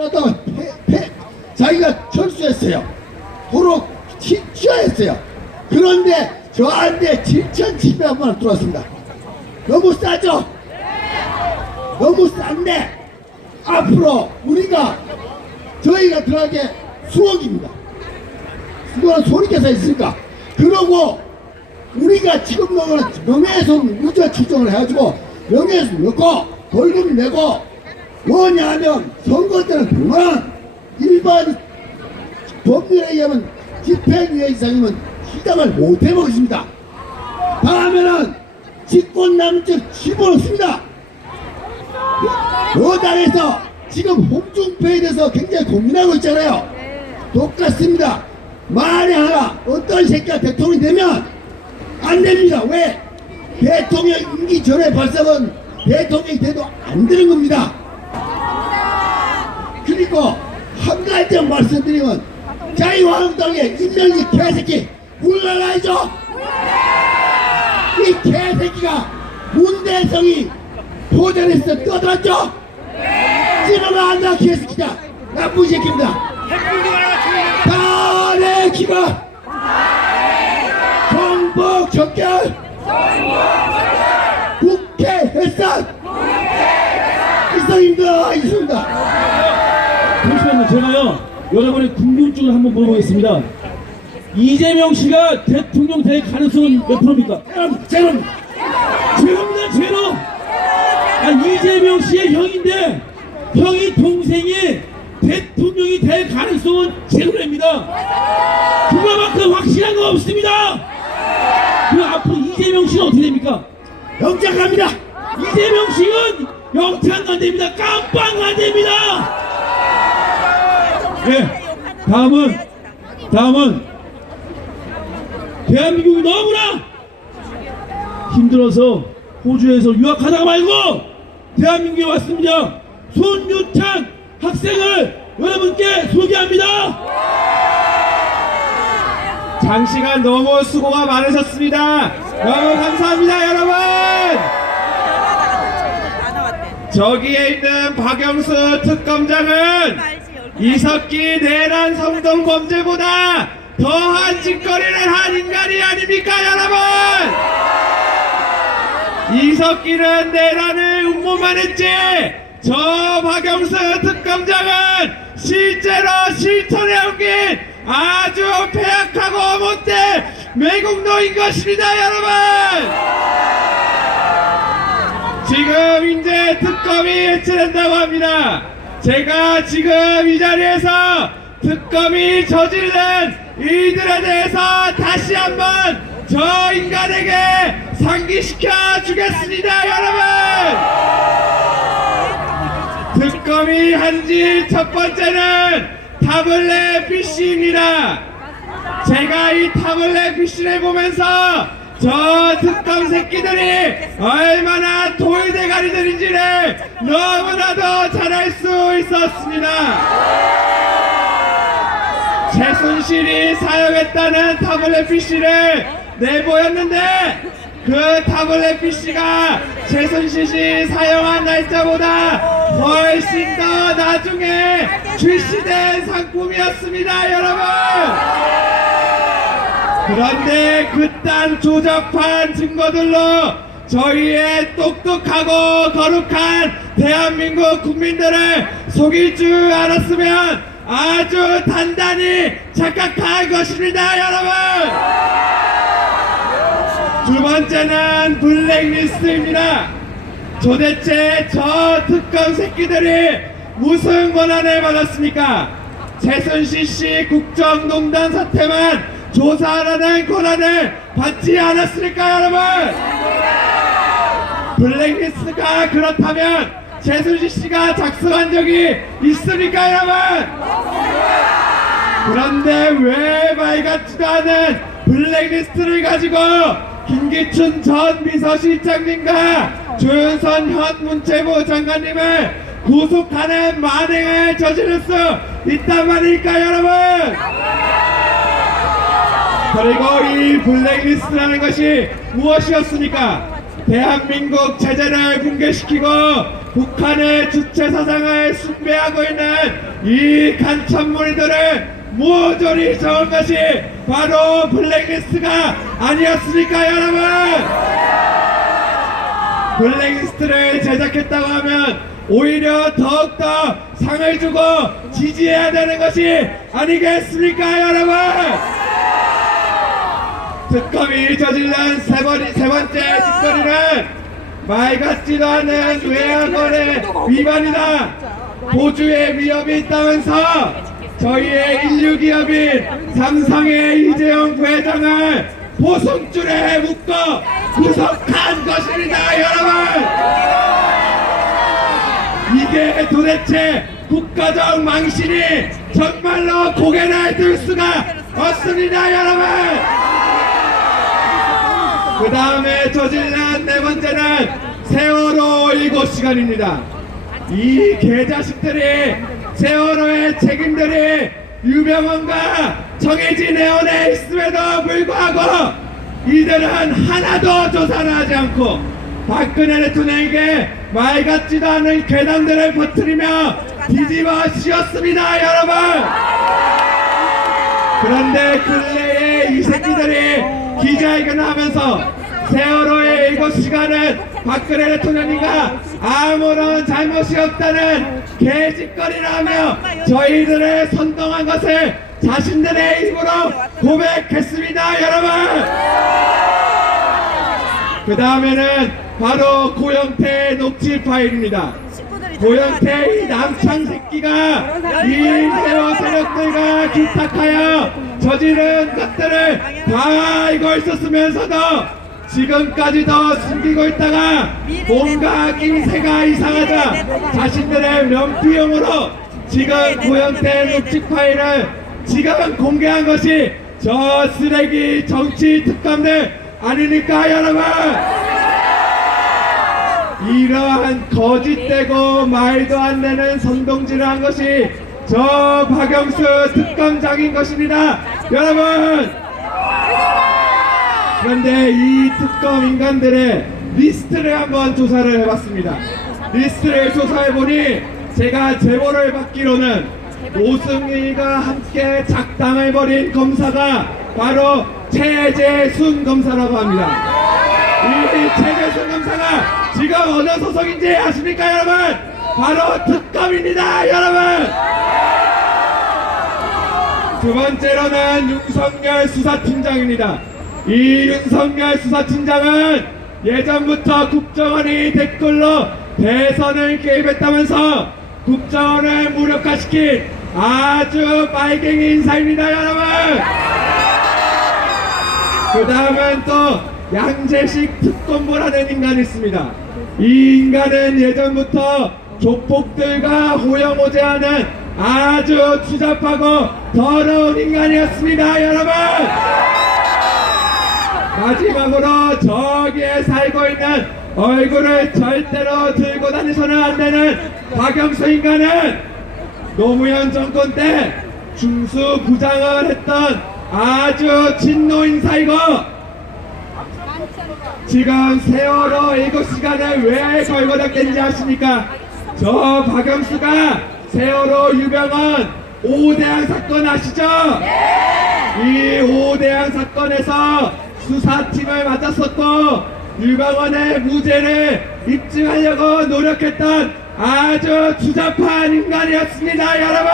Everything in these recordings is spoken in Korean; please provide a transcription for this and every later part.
그러다가 자기가 철수했어요. 도로 취하했어요. 그런데 저한테 7,700만 원 들어왔습니다. 너무 싸죠? 너무 싼데 앞으로 저희가 들어가게 수억입니다. 그거는 소리께서 있으니까. 그러고 우리가 지금 먹은 명예훼손 유죄 추정을 해가지고 명예훼손 넣고 벌금 내고 뭐냐 하면 선거 때는 그만 일반 법률에 의하면 집행유예 이상이면 시작을 못 해보겠습니다. 다음에는 직권남용 집어넣습니다. 여당에서 지금 홍준표에 대해서 굉장히 고민하고 있잖아요. 똑같습니다. 만에 하나 어떤 새끼가 대통령이 되면 안 됩니다. 왜? 대통령 임기 전에 발생은 대통령이 돼도 안 되는 겁니다. 그리고 한 가지 말씀드리면 자유한국당의 임명진 개새끼 물러나야죠. 이 개새끼가 문대성이 포전에서 떠들었죠. 일어나라 개새끼다. 나쁜 새끼입니다. 다내 기가 정복 적결 국회 해산 이상입니다. 잠시만요. 제가요 여러분의 궁금증을 한번 물어보겠습니다. 이재명 씨가 대통령 될 가능성은 몇 프로입니까? 제로입니다. 제로. 이재명 씨의 형인데 형이 동생이 대통령이 될 가능성은 제로입니다. 그거만큼 확실한 거 없습니다. 그럼 앞으로 이재명 씨는 어떻게 됩니까? 영장 갑니다. 이재명 씨는 영장 안 됩니다. 깜빵 안 됩니다. 네, 다음은 대한민국이 너무나 힘들어서 호주에서 유학하다가 말고 대한민국에 왔습니다. 손유찬 학생을 여러분께 소개합니다. 장시간 너무 수고가 많으셨습니다. 너무 감사합니다, 여러분. 저기에 있는 박영수 특검장은 이석기 내란 성동범죄보다 더한 짓거리를 한 인간이 아닙니까, 여러분? 이석기는 내란을 음모만 했지 저 박영수 특검장은 실제로 실천에 옮긴 아주 폐악하고 못된 매국노인 것입니다, 여러분. 지금 이제 특검이 해체된다고 합니다. 제가 지금 이 자리에서 특검이 저지른 일들에 대해서 다시 한번 저 인간에게 상기시켜 주겠습니다, 여러분. 특검이 한지 첫 번째는 타블렛 PC입니다. 제가 이 타블렛 PC를 보면서 저 특검 새끼들이 얼마나 도의대가리들인지를 너무나도 잘 알 수 있었습니다. 최순실이 사용했다는 타블렛 PC를 내보였는데 그 타블렛 PC가 최순실이 사용한 날짜보다 훨씬 더 나중에 출시된 상품이었습니다, 여러분. 그런데 그딴 조잡한 증거들로 저희의 똑똑하고 거룩한 대한민국 국민들을 속일 줄 알았으면 아주 단단히 착각할 것입니다, 여러분. 두 번째는 블랙리스트입니다. 도대체 저 특검 새끼들이 무슨 권한을 받았습니까? 최순실 씨 국정농단 사태만 조사하라는 권한을 받지 않았습니까, 여러분? 블랙리스트가 그렇다면 최순실 씨가 작성한 적이 있습니까, 여러분? 그런데 왜 말 같지도 않은 블랙리스트를 가지고 김기춘 전 비서실장님과 조윤선 현 문체부 장관님을 구속하는 만행을 저지를 수 있단 말일까, 여러분? 그리고 이 블랙리스트라는 것이 무엇이었습니까? 대한민국 체제를 붕괴시키고 북한의 주체 사상을 숭배하고 있는 이 간첩물들을 모조리 저은 것이 바로 블랙리스트가 아니었습니까, 여러분? 블랙리스트를 제작했다고 하면 오히려 더욱더 상을 주고 지지해야 되는 것이 아니겠습니까, 여러분? 특검이 저질른 세 번째 짓거리는 말 같지도 않은 외화거래 위반이다. 도주의 위협이 있다면서 저희의 인류기업인 삼성의 이재용 부회장을 보석줄에 묶어 구속한 것입니다, 여러분. 이게 도대체 국가적 망신이 정말로 고개를 들 수가 없습니다, 여러분. 그 다음에 저질른 네 번째는 세월호 7시간입니다. 이 개자식들이 세월호의 책임들이 유병헌과 정혜진 의원에 있음에도 불구하고 이들은 하나도 조사를 하지 않고 박근혜 대통령에게 말 같지도 않은 괴담들을 퍼뜨리며 뒤집어 씌웠습니다, 여러분. 그런데 근래에 이 새끼들이 기자회견을 하면서 세월호의 7시간은 박근혜 대통령이가 아무런 잘못이 없다는 개짓거리를 하며 저희들을 선동한 것을 자신들의 입으로 고백했습니다, 여러분. 그 다음에는 바로 고영태 녹취 파일입니다. 고영태 이 남창 새끼가 이 세워 세력들과 기탁하여 저지른 것들을 다 알고 있었으면서도 지금까지도 숨기고 있다가 뭔가 김새가 이상하자 자신들의 면피용으로 지금 고영태 녹취 파일을 지금 공개한 것이 저 쓰레기 정치 특감들 아닙니까, 여러분? 이러한 거짓되고 말도 안 되는 선동질을 한 것이 저 박영수 특검장인 것입니다, 여러분. 그런데 이 특검 인간들의 리스트를 한번 조사를 해봤습니다. 리스트를 조사해보니 제가 제보를 받기로는 오승희가 함께 작당을 벌인 검사가 바로 최재순 검사라고 합니다. 이 최재순 검사가 지금 어느 소속인지 아십니까, 여러분? 바로 특검입니다, 여러분. 두 번째로는 윤석열 수사팀장입니다. 이 윤석열 수사팀장은 예전부터 국정원이 댓글로 대선을 개입했다면서 국정원을 무력화시킨 아주 빨갱이 인사입니다, 여러분. 그 다음은 또 양재식 특검보라는 인간이 있습니다. 이 인간은 예전부터 조폭들과 호영호재하는 아주 추잡하고 더러운 인간이었습니다, 여러분. 마지막으로 저기에 살고 있는 얼굴을 절대로 들고 다니서는 안 되는 박영수 인간은 노무현 정권 때 중수 부장을 했던 아주 진노 인사이고 지금 세월호 7시간을 왜 걸고 닥겠는지 아십니까? 저 박영수가 세월호 유병헌 5대항 사건 아시죠? 이 5대항 사건에서 수사팀을 맡았었고 유병헌의 무죄를 입증하려고 노력했던 아주 추잡한 인간이었습니다, 여러분.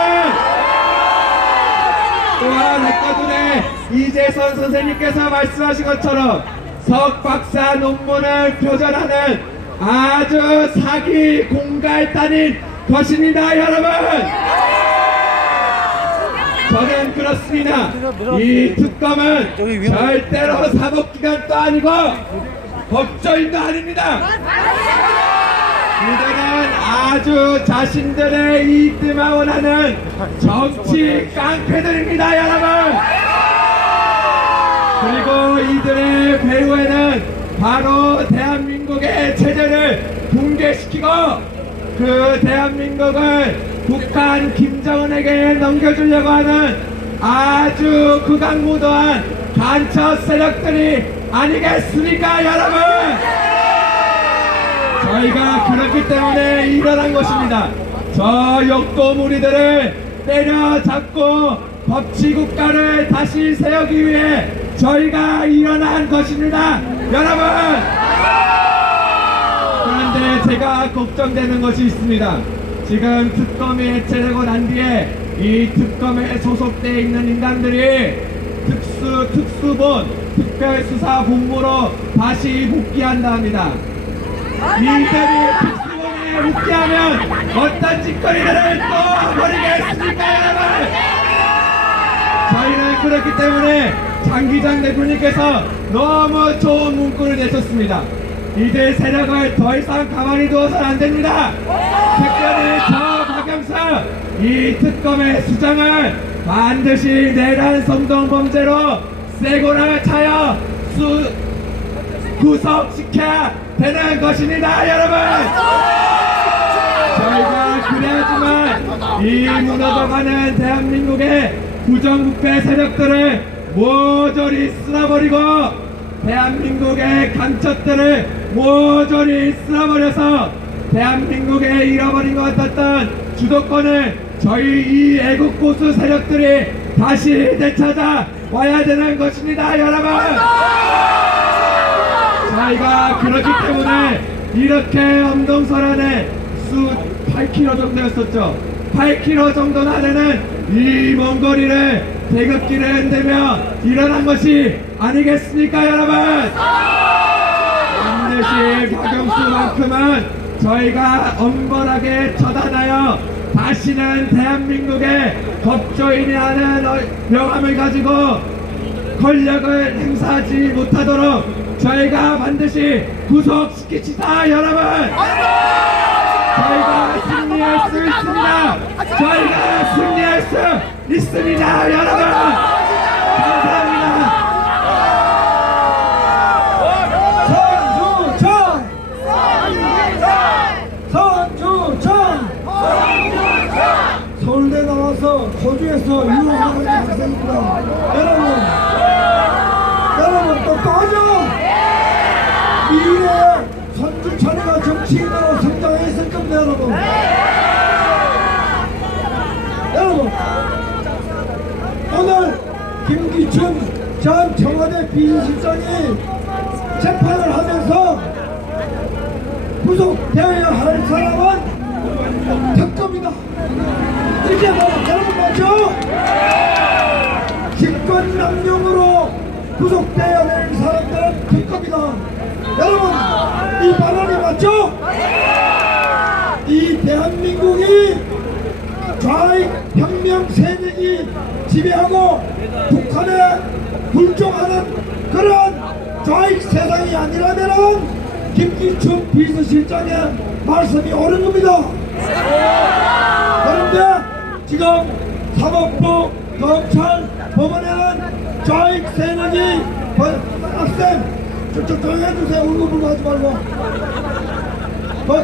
또한 아까 전에 이재선 선생님께서 말씀하신 것처럼 석박사 논문을 표절하는 아주 사기 공갈단인 것입니다, 여러분. 저는 그렇습니다. 이 특검은 절대로 사법기관도 아니고 법조인도 아닙니다. 이들은 아주 자신들의 이익들만 원하는 정치 깡패들입니다, 여러분. 그리고 이들의 배후에는 바로 대한민국의 체제를 붕괴시키고 그 대한민국을 북한 김정은에게 넘겨주려고 하는 아주 극악무도한 간첩 세력들이 아니겠습니까, 여러분? 저희가 그렇기 때문에 일어난 것입니다. 저 역도 무리들을 때려잡고 법치국가를 다시 세우기 위해 저희가 일어난 것입니다. 여러분! 그런데 제가 걱정되는 것이 있습니다. 지금 특검이 해체되고 난 뒤에 이 특검에 소속되어 있는 인간들이 특수본, 특별수사본부로 다시 복귀한다 합니다. 이들이 특수본에 복귀하면 어떤 짓거리들을 또 벌이겠습니까, 여러분? 저희는 그렇기 때문에 장기장 대표님께서 너무 좋은 문구를 내셨습니다. 이들 세력을 더 이상 가만히 두어서는 안 됩니다. 특별히 저 박영수 이 특검의 수장을 반드시 내란 선동 범죄로 쇠고랑을 차여 구속시켜야 되는 것입니다, 여러분. 저희가 그래야지만 이 무너져가는 대한민국의 부정부패 세력들을 모조리 쓸어버리고 대한민국의 간첩들을 모조리 쓸어버려서 대한민국에 잃어버린 것 같았던 주도권을 저희 이 애국보수 세력들이 다시 되찾아 와야 되는 것입니다, 여러분. 저희가 그렇기 때문에 이렇게 엄동설 안에 수 8km 정도였었죠. 8km 정도 나르는 이 먼 거리를 태극기를 흔들며 일어난 것이 아니겠습니까, 여러분? 반드시 박영수만큼은 저희가 엄벌하게 처단하여 다시는 대한민국의 법조인이 하는 명함을 가지고 권력을 행사하지 못하도록 저희가 반드시 구속시키시다, 여러분. 저희가 승리할 수 있습니다. 저희가 승리할 수 있습니다, 여러분. 감사합니다. 서울대 나와서 호주에서 유학하는 학생입니다. 여러분 똑똑하죠? 미래의 선주찬이가 정치인으로 성장했을 겁니다, 여러분. 여러분, 오늘 김기춘 전 청와대 비서실장이 재판을 하면서 구속되어야 할 사람은 특검이다. 이게 뭐 여러분 맞죠? 직권남용으로 구속되어야 될 사람들은 특검이다. 여러분 이 발언이 맞죠? 이 대한민국이 좌익 혁명 세력이 지배하고 북한에 불종하는 그런 좌익 세상이 아니라면 김기춘 비서실장의 말씀이 옳은 겁니다. 그런데 지금 사법부, 검찰, 법원에는 좌익 세력이 학생 조용히 해주세요. 울고불고 하지 말고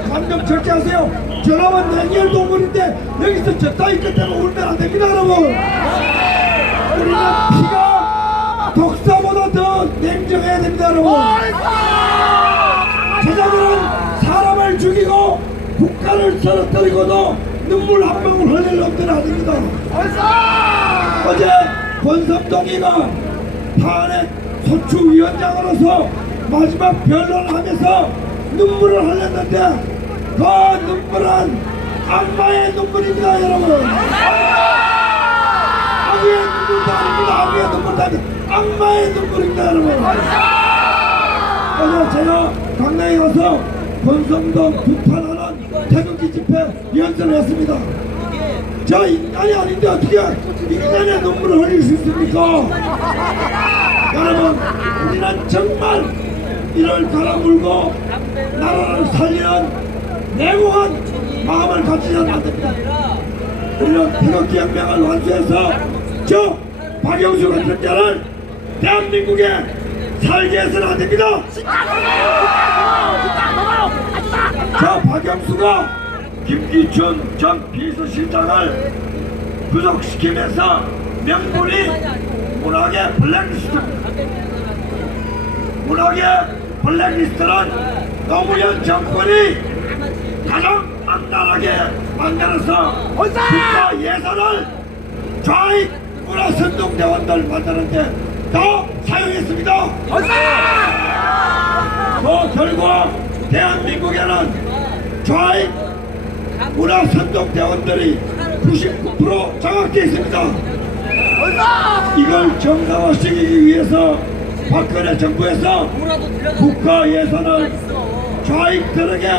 감정 절제하세요. 저놈은 냉혈 동물인데 여기서 저 따위 끝내고 울면 안 됩니다, 여러분. 우리는 피가 독사보다 더 냉정해야 됩니다, 여러분. 제자들은 사람을 죽이고 국가를 쓰러뜨리고도 눈물 한 방울 흘릴 놈들은 아닙니다. 어제 권성동이가 탄핵 소추위원장으로서 마지막 변론을 하면서 눈물을 흘렸는데 그 눈물은 악마의 눈물입니다, 여러분. 악의 눈물도 아닙니다. 악의 눈물도 아닙니다. 악마의 눈물입니다, 여러분. 어제 제가 강남에 가서 권성동 비판하는 태극기 집회 연설을 했습니다. 저 인간이 아닌데 어떻게 인간의 눈물을 흘릴 수 있습니까? 여러분, 우리는 정말 이를 갈아물고 나라를 살리는 냉혹한 마음을 가지지 않습니다. 우리는 태극기 혁명을 완수해서 저 박영수 같은 자를 대한민국에 살게 해서는 안 됩니다. 저 박영수가 김기춘 전 비서실장을 구속시키면서 명분이 문학의 블랙리스트. 문학의 블랙리스트는 노무현 정권이 가장 악랄하게 만들어서 국가 예산을 좌익 문화선동대원들 만드는데 더 사용했습니다. 결국 대한민국에는 좌익 문화선동대원들이 99% 장악되어 있습니다. 이걸 정상화시키기 위해서 박근혜 정부에서 국가 예산을 좌익들에게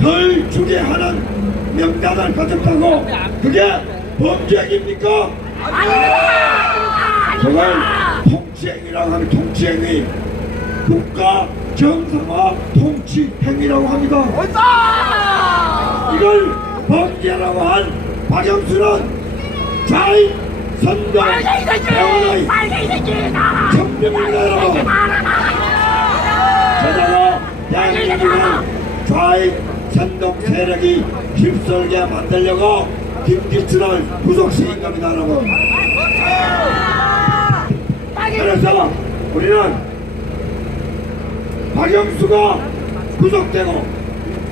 덜 주게 하는 명단을 가졌다고 그게 범죄행위입니까? 그걸 통치행위라고 하면 통치행위, 국가 정상화 통치행위라고 합니다. 이걸 범죄라고 한 박영수는 좌익 선동 대원의 천명입니다 여러분. 저자가 대한민국을 좌익 선동 세력이 휩쓸게 만들려고 김기춘을 구속시킨 겁니다 여러분. 그래서 우리는 박영수가 구속되고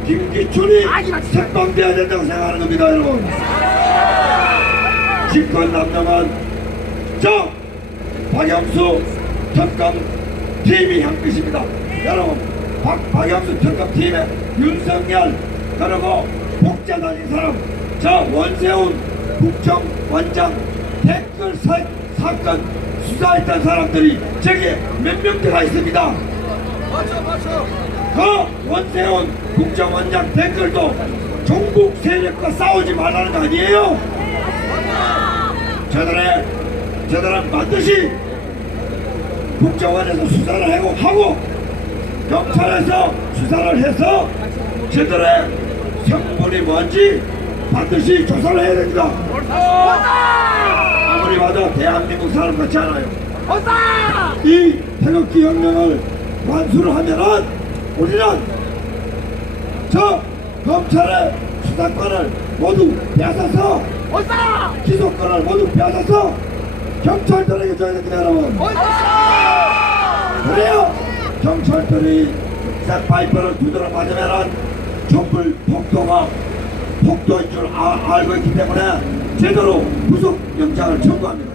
김기춘이 석방돼야 된다고 생각하는 겁니다 여러분. 집권 남정은 저 박영수 특검 팀이 한 것입니다 여러분. 박영수 특검 팀에 윤석열 그리고 복자 다닌 사람 저 원세훈 국정원장 댓글 사건 수사했던 사람들이 저기에 몇 명 들어가 있습니다. 그 원세훈 국정원장 댓글도 종북 세력과 싸우지 말라는 거 아니에요? 저들은 반드시 국정원에서 수사를 하고 경찰에서 수사를 해서 저들의 성분이 뭔지 반드시 조사를 해야 됩니다. 아무리 봐도 대한민국 사람 같지 않아요. 이 태극기 혁명을 완수를 하면은 우리는 저 검찰의 수사권을 모두 빼앗아서 기소권을 모두 빼앗아서 경찰들에게 줘야 됩니다 여러분. 그래요 경찰들이 쇠파이프를 두드려 맞으면은 촛불 폭도인 줄 알고 있기 때문에 제대로 구속 영장을 청구합니다.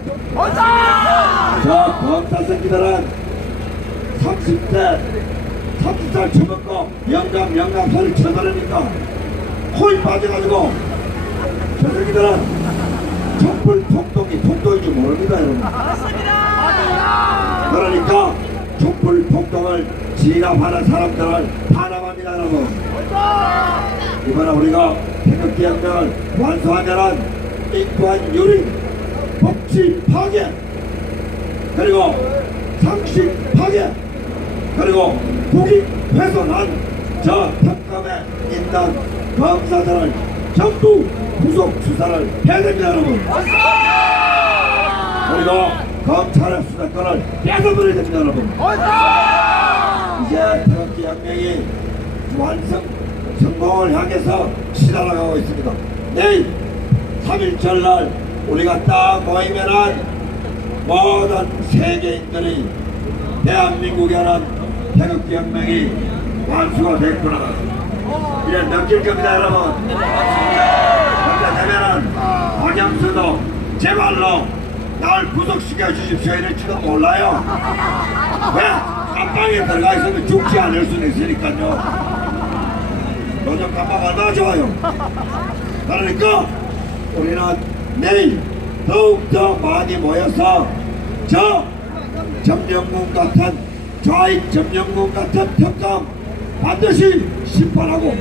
저 검사 새끼들은 30살 처먹고 영감 소리 쳐들으니까 코에 빠져가지고 저 새끼들은 촛불 폭도인 줄 모릅니다 여러분. 그러니까 촛불 폭동을 진압하는 사람들을 반항합니다 여러분. 이번에 우리가 태극기 혁명을 완수하면은 인권 유린, 법치 파괴, 그리고 상식 파괴, 그리고 국익 훼손한 저 특검에 있는 검사들을 전부 구속 수사를 해야 됩니다 여러분. 그리고 검찰의 수사권을 뺏어버려야 됩니다 여러분. 이제 태극기 혁명이 성공을 향해서 시달아가고 있습니다. 내일 3.1절 날 우리가 딱 모이면은 모든 세계인들이 대한민국에는 태극기 혁명이 완수가 됐구나 이래 느낄 겁니다 여러분. 그렇게 되면은 박영수도 제발로 날 구속시켜 주십시오 이럴지도 몰라요. 왜? 감방에 들어가 있으면 죽지 않을 수는 있으니까요. 요즘 감방 얼마나 좋아요. 그러니까 우리는 내일 더욱더 많이 모여서 저 점령군 같은 좌익 점령군 같은 특검 반드시 심판하고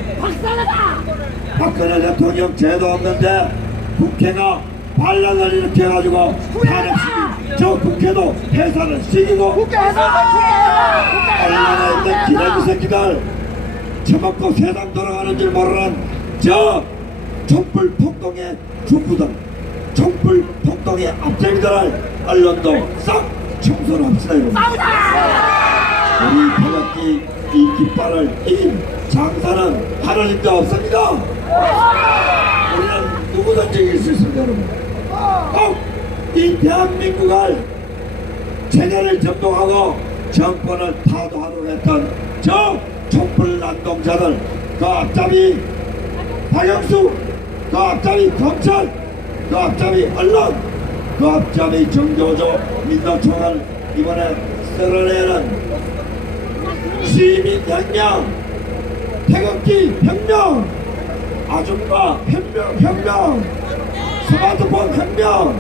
박근혜 대통령 죄도 없는데 국회가 반란을 일으켜가지고 탄핵시키고 저 국회도 해산을 시키고 얼마나 있는 기레기 새끼들 처먹고 세상 돌아가는 줄 모르는 저 촛불 폭동의 주부들 촛불 폭동의 앞쟁이들을 언론도 싹 청소를 합시다 여러분. 우리 태극기 이 깃발을 이긴 장사는 하나님도 없습니다. 우리는 누구든지 이길 수 있습니다 여러분. 꼭 이 대한민국을 체제를 점동하고 정권을 타도하도록 했던 저 촛불 난동자들, 그 앞잡이 박영수, 그 앞잡이 검찰, 그 앞잡이 언론, 그 앞잡이 정조조 민노총을 이번에 쓸어내는 시민혁명, 태극기 혁명, 아줌마 혁명, 스마트폰 혁명,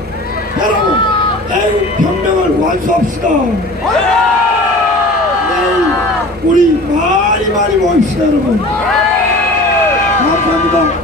여러분 애국 혁명을 완수합시다. 내일 우리 많이 모입시다 여러분. 감사합니다.